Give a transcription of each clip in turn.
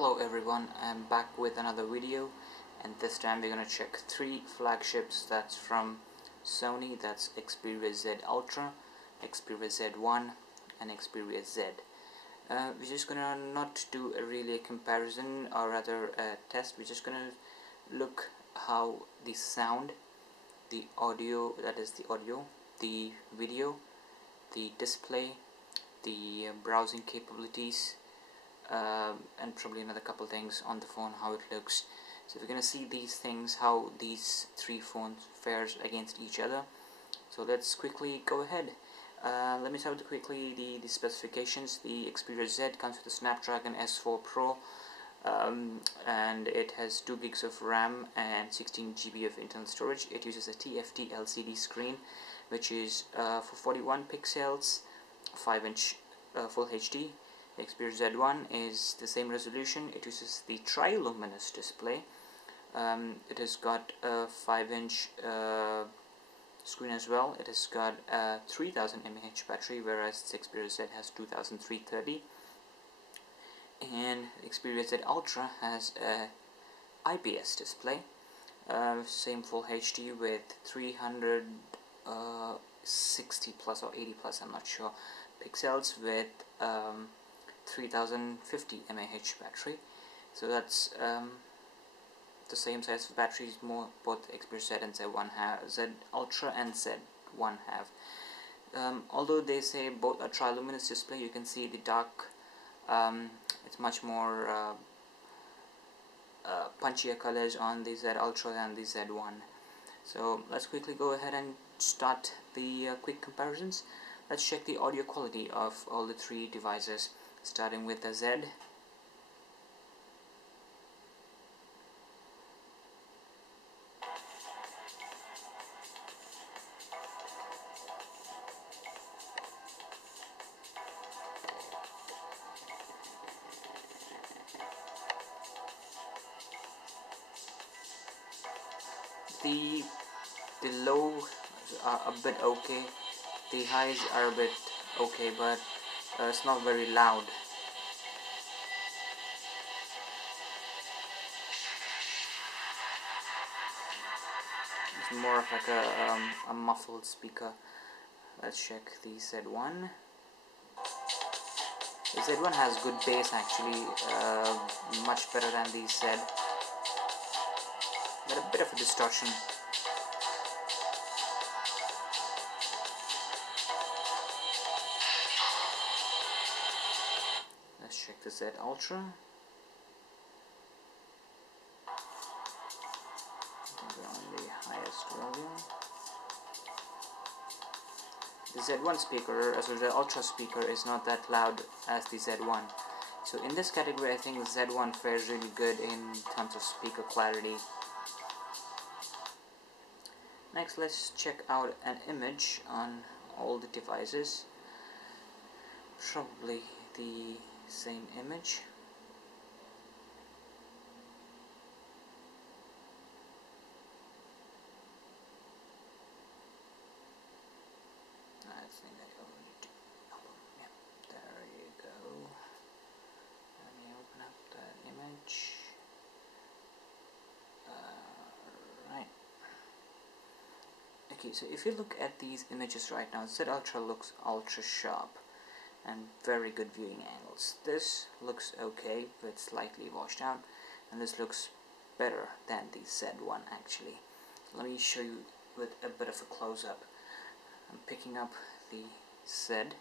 Hello everyone, I'm back with another video, and this time we're going to check three flagships that's from Sony. That's Xperia Z Ultra, Xperia Z1 and Xperia Z. We're just going to not do a comparison, or rather a test. We're just going to look how the sound, the audio, that is the audio, the video, the display, the browsing capabilities, and probably another couple things on the phone, how it looks. So we're going to see these things, how these three phones fares against each other. So let's quickly go ahead. Let me tell you quickly the specifications. The Xperia Z comes with a Snapdragon S4 Pro, and it has 2 gigs of RAM and 16 GB of internal storage. It uses a TFT LCD screen, which is for 41 pixels, 5-inch Full HD. The Xperia Z1 is the same resolution. It uses the tri-luminous display. It has got a 5-inch screen as well. It has got a 3000 mAh battery, whereas the Xperia Z has 2330. And Xperia Z Ultra has a IPS display, same Full HD with 360 plus or 80 plus, I'm not sure, pixels, with 3050 mAh battery. So that's the same size of batteries both Xperia Z and Z1 have, Z Ultra and Z1 have. Although they say both are tri-luminous display, you can see the dark, it's much more punchier colors on the Z Ultra than the Z1. So let's quickly go ahead and start the quick comparisons. Let's check the audio quality of all the three devices, starting with the Z. The low are a bit okay, the highs are a bit okay, but it's not very loud. It's more of like a muffled speaker. Let's check the Z1. The Z1 has good bass actually, much better than the Z, but a bit of a distortion. Let's check the Z Ultra. On the highest volume. The Z1 speaker, as well as the Ultra speaker, is not that loud as the Z1. So in this category, I think the Z1 fares really good in terms of speaker clarity. Next, let's check out an image on all the devices. Probably the same image. I think I already did. Yep, there you go. Let me open up that image. Right. Okay, so if you look at these images right now, Z Ultra looks ultra sharp and very good viewing angles. This looks okay, but slightly washed out, and this looks better than the Z1 actually. So let me show you with a bit of a close-up. I'm picking up the Z.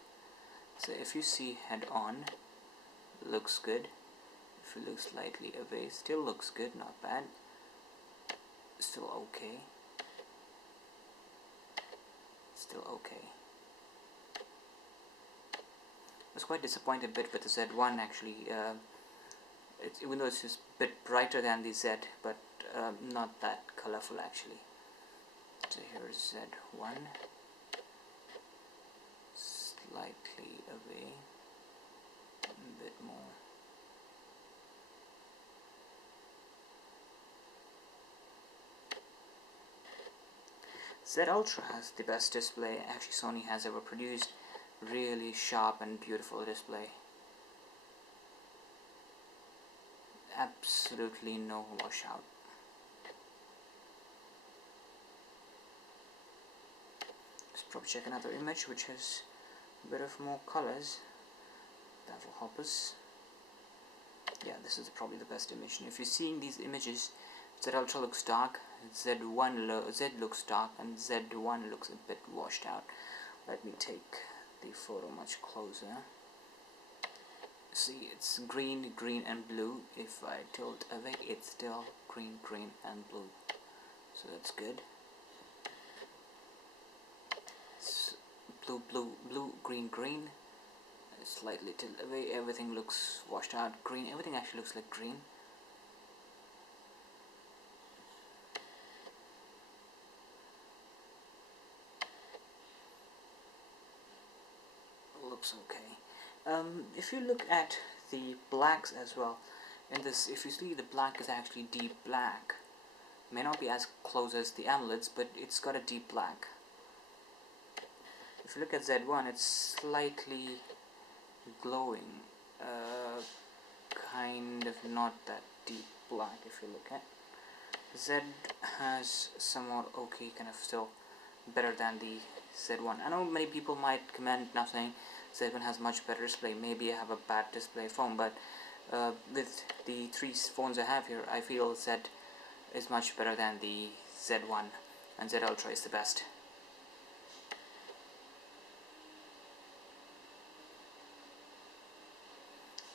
So if you see head on, looks good. If you look slightly away, still looks good, not bad. Still okay. Still okay. I was quite disappointed a bit with the Z1 actually. Even though it's just a bit brighter than the Z, but not that colorful actually. So here's Z1. Slightly away, a bit more. Z Ultra has the best display actually Sony has ever produced. Really sharp and beautiful display. absolutely no washout. Let's probably check another image which has a bit of more colors. That will help us. Yeah, this is probably the best image. And if you're seeing these images, Z Ultra looks dark, Z looks dark, and Z1 looks a bit washed out. Let me take the photo much closer. See, it's green, green, and blue. If I tilt away, it's still green, green, and blue. So that's good. It's blue, blue, blue, green, green. Slightly tilt away, everything looks washed out. Green, everything actually looks like green. Looks okay. If you look at the blacks as well, in this, if you see, the black is actually deep black. May not be as close as the AMOLEDs, but it's got a deep black. If you look at Z1, it's slightly glowing, kind of not that deep black. If you look at Z, has somewhat okay, kind of still better than the Z1. I know many people might comment now saying Z1 has much better display. Maybe I have a bad display phone, but with the three phones I have here, I feel Z is much better than the Z1, and Z Ultra is the best.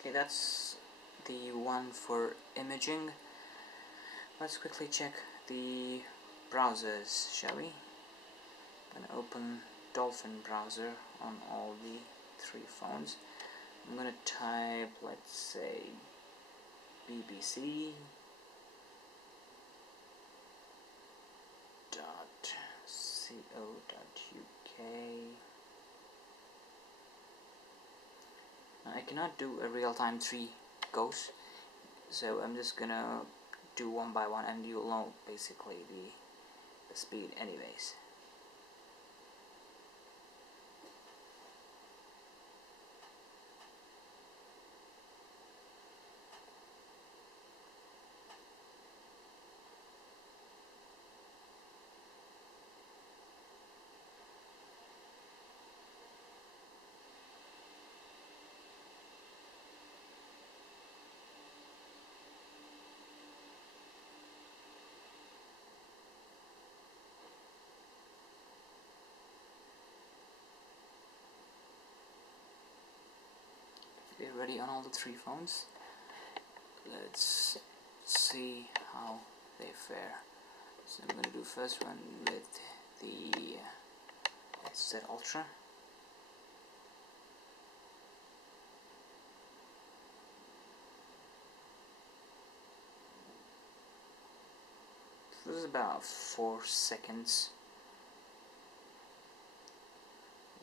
Okay, that's the one for imaging. Let's quickly check the browsers, shall we? I'm gonna open Dolphin browser on all the three phones. I'm gonna type, let's say, bbc.co.uk. Now, I cannot do a real-time 3 goes, so I'm just gonna do one by one, and you'll know basically the speed anyways. Okay, ready on all the three phones. Let's see how they fare. So I'm going to do first one with the Z Ultra. This is about 4 seconds.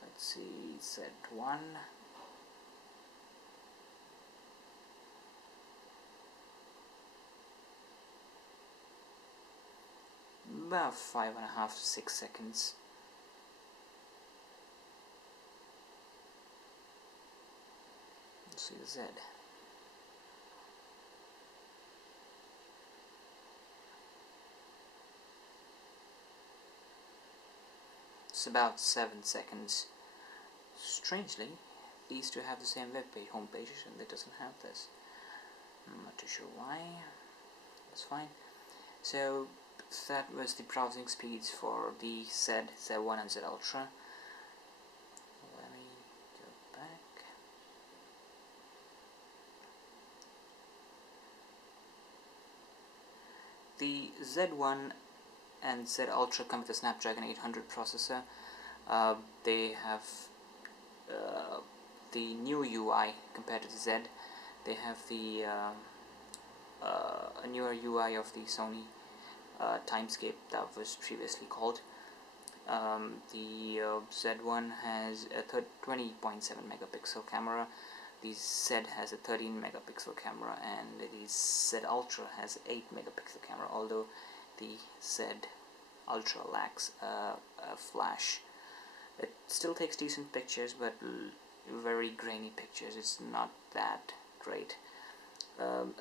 Let's see, Z1. About 5.5 to 6 seconds. Let's see the Z. It's about 7 seconds. Strangely, these two have the same web page, home pages, and it doesn't have this. I'm not too sure why. That's fine. So that was the browsing speeds for the Z, Z1 and Z Ultra. Let me go back. The Z1 and Z Ultra come with a Snapdragon 800 processor. They have the new UI compared to the Z. They have the a newer UI of the Sony Timescape that was previously called. The Z1 has a 20.7 megapixel camera. The Z has a 13 megapixel camera, and the Z Ultra has 8 megapixel camera, although the Z Ultra lacks a flash. It still takes decent pictures, but very grainy pictures. It's not that great.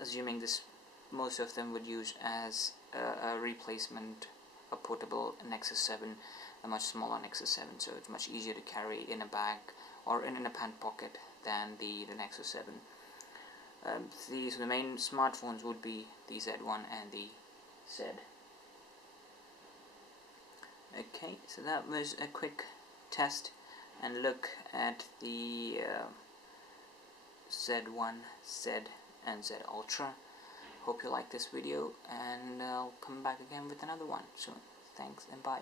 assuming this most of them would use as a replacement, a portable Nexus 7, a much smaller Nexus 7, so it's much easier to carry in a bag or in a pant pocket than the Nexus 7. The main smartphones would be the Z1 and the Z. Okay, so that was a quick test and look at the Z1, Z and Z Ultra. Hope you like this video, and I'll come back again with another one soon. Thanks and bye.